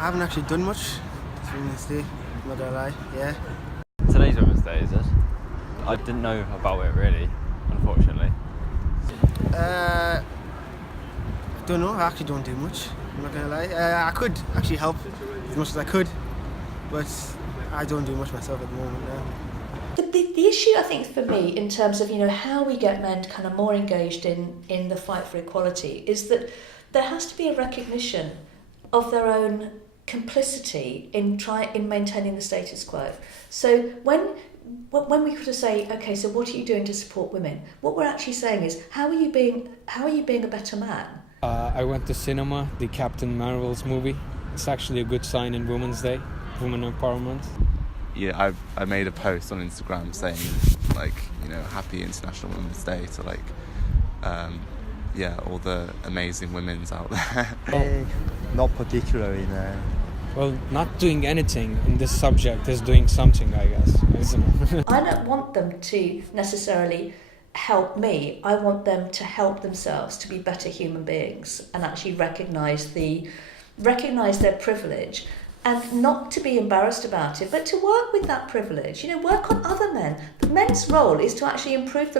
I haven't actually done much this Women's Day, I'm not gonna lie, yeah. Today's Women's Day, is it? I didn't know about it really, unfortunately. I don't know, I actually don't do much, I'm not gonna lie. I could actually help as much as I could, but I don't do much myself at the moment now. The issue, I think, for me, in terms of, how we get men kind of more engaged in the fight for equality, is that there has to be a recognition of their own complicity in maintaining the status quo. So when we could say, okay, so what are you doing to support women? What we're actually saying is, how are you being a better man? I went to cinema, the Captain Marvel's movie. It's actually a good sign in Women's Day, women empowerment. Yeah, I made a post on Instagram saying, happy International Women's Day to, all the amazing women's out there. Not particularly, no. Well, not doing anything in this subject is doing something, I guess, isn't it? I don't want them to necessarily help me. I want them to help themselves to be better human beings and actually recognise their privilege, and not to be embarrassed about it, but to work with that privilege. Work on other men. The men's role is to actually improve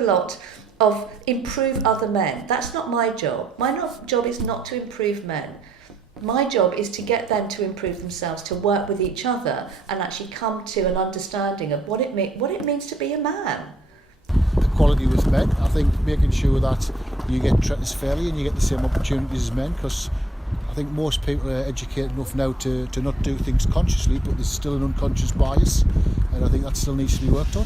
other men. That's not my job. My job is not to improve men. My job is to get them to improve themselves, to work with each other and actually come to an understanding of what it means to be a man. Equality with men, I think making sure that you get treated fairly and you get the same opportunities as men, because I think most people are educated enough now to not do things consciously, but there's still an unconscious bias, and I think that still needs to be worked on.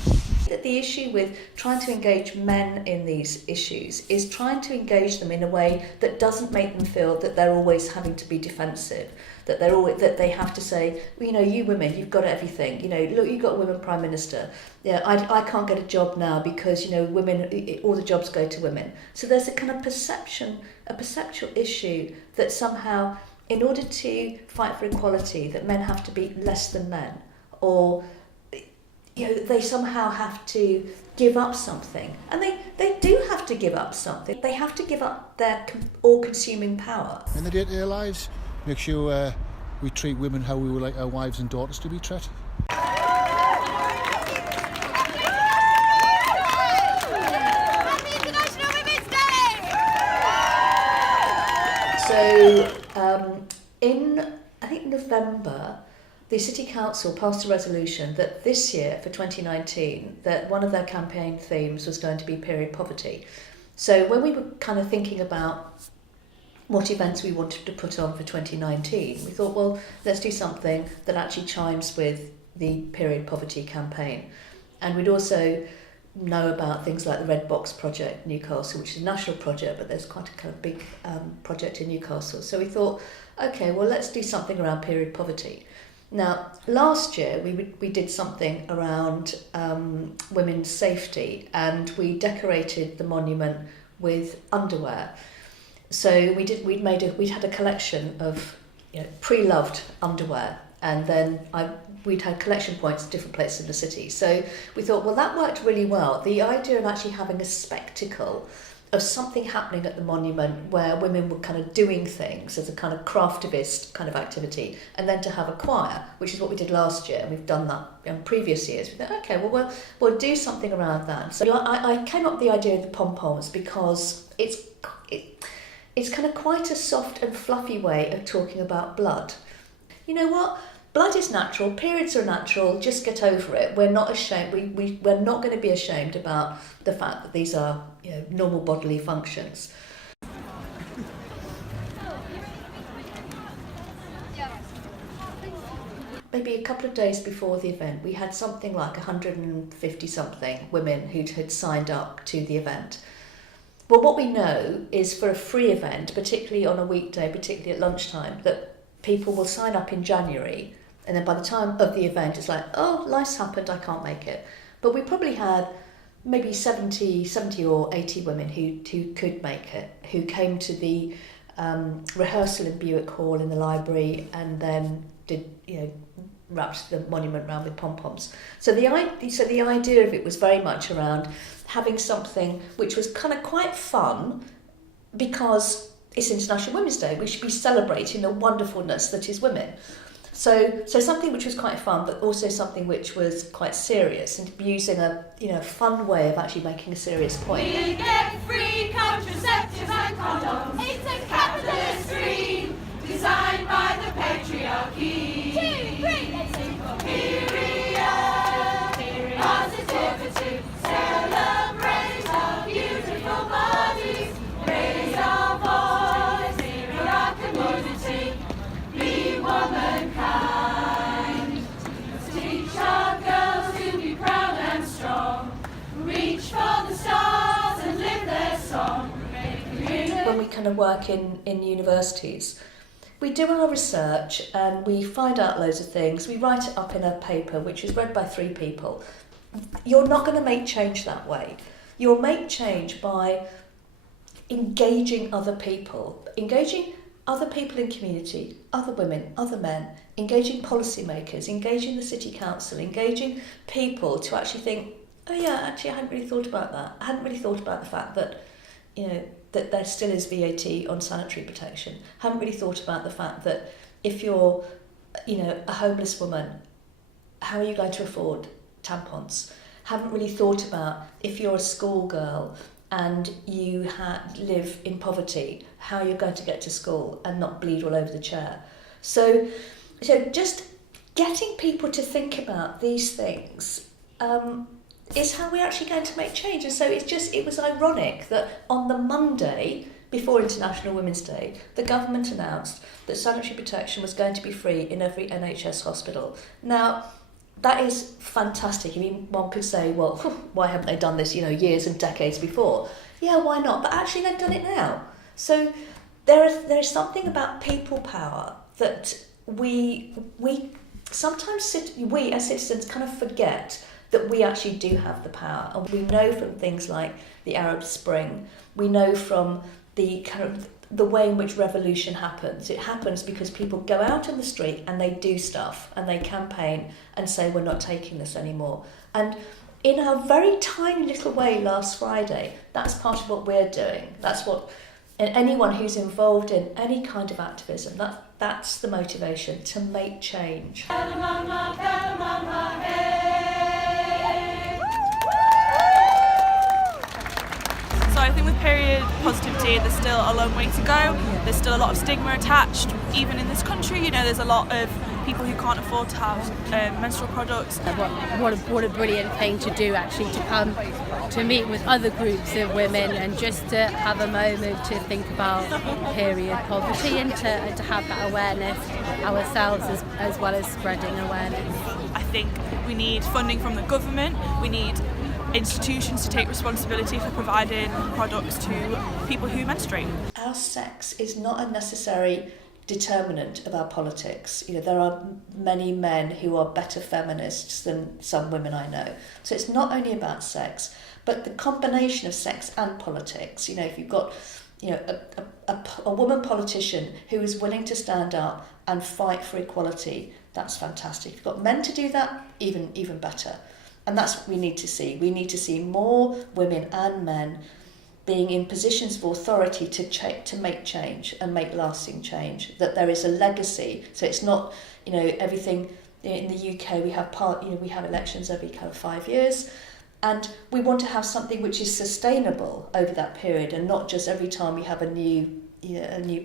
The issue with trying to engage men in these issues is trying to engage them in a way that doesn't make them feel that they're always having to be defensive, that they have to say, you women, you've got everything. Look, you've got a women prime minister. Yeah, I can't get a job now because women, all the jobs go to women. So there's a kind of perceptual issue that somehow, in order to fight for equality, that men have to be less than men, or they somehow have to give up something. And they do have to give up something. They have to give up their all-consuming power. In the day-to-day lives, make sure we treat women how we would like our wives and daughters to be treated. So in, I think, November, the City Council passed a resolution that this year, for 2019, that one of their campaign themes was going to be period poverty. So when we were kind of thinking about what events we wanted to put on for 2019, we thought, well, let's do something that actually chimes with the period poverty campaign. And we'd also know about things like the Red Box Project Newcastle, which is a national project, but there's quite a kind of big project in Newcastle. So we thought, okay, well, let's do something around period poverty. Now, last year we did something around women's safety, and we decorated the monument with underwear. So we'd had a collection of pre-loved underwear, and then we'd had collection points at different places in the city. So we thought, well, that worked really well. The idea of actually having a spectacle of something happening at the monument where women were kind of doing things as a kind of craftivist kind of activity, and then to have a choir, which is what we did last year, and we've done that in previous years. We thought, okay, well, we'll do something around that. So I came up with the idea of the pom-poms because it's kind of quite a soft and fluffy way of talking about blood. You know what? Blood is natural, periods are natural, just get over it. We're not ashamed, we're not going to be ashamed about the fact that these are normal bodily functions. Maybe a couple of days before the event, we had something like 150 something women who had signed up to the event. Well, what we know is for a free event, particularly on a weekday, particularly at lunchtime, that people will sign up in January, and then by the time of the event, it's like, oh, life's happened, I can't make it. But we probably had maybe 70 or 80 women who could make it, who came to the rehearsal in Buick Hall in the library, and then did, wrapped the monument around with pom-poms. So the idea of it was very much around having something which was kind of quite fun, because it's International Women's Day. We should be celebrating the wonderfulness that is women. So something which was quite fun, but also something which was quite serious, and using a fun way of actually making a serious point. We get free contraceptives and condoms. It's a capitalist dream designed by the patriarchy. 2, 3, let's sing for period. Positivity. Celebrate our beautiful bodies. Raise our voice for our community. Be womankind. Teach our girls to be proud and strong. Reach for the stars and live their song. When we kind of work in universities, we do our research and we find out loads of things. We write it up in a paper which is read by 3 people. You're not going to make change that way. You'll make change by engaging other people in community, other women, other men, engaging policymakers, engaging the city council, engaging people to actually think, oh yeah, actually I hadn't really thought about that. I hadn't really thought about the fact that, that there still is VAT on sanitary protection. I hadn't really thought about the fact that if you're, a homeless woman, how are you going to afford tampons? Haven't really thought about if you're a schoolgirl and you live in poverty, how you're going to get to school and not bleed all over the chair. So just getting people to think about these things is how we're actually going to make change. And so it was ironic that on the Monday before International Women's Day, the government announced that sanitary protection was going to be free in every NHS hospital. Now, that is fantastic. I mean, one could say, well, why haven't they done this, years and decades before? Yeah, why not? But actually they've done it now. So there is something about people power that we sometimes we as citizens kind of forget that we actually do have the power. And we know from things like the Arab Spring, we know from the way in which revolution happens. It happens because people go out in the street and they do stuff and they campaign and say, we're not taking this anymore. And in our very tiny little way last Friday, that's part of what we're doing. That's what, and anyone who's involved in any kind of activism, that's the motivation, to make change. So I think with period positivity, there's still a long way to go. There's still a lot of stigma attached, even in this country. There's a lot of people who can't afford to have menstrual products. What a brilliant thing to do, actually, to come to meet with other groups of women and just to have a moment to think about period poverty and to have that awareness ourselves as well as spreading awareness. I think we need funding from the government. We need institutions to take responsibility for providing products to people who menstruate. Our sex is not a necessary determinant of our politics. There are many men who are better feminists than some women I know. So it's not only about sex, but the combination of sex and politics. If you've got a woman politician who is willing to stand up and fight for equality, that's fantastic. If you've got men to do that, even better. And that's what we need to see. We need to see more women and men being in positions of authority to make change and make lasting change. That there is a legacy. So it's not, everything in the UK. We have we have elections every kind of 5 years, and we want to have something which is sustainable over that period, and not just every time we have a new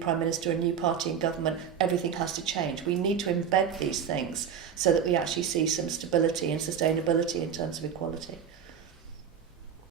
prime minister, a new party in government, everything has to change. We need to embed these things so that we actually see some stability and sustainability in terms of equality.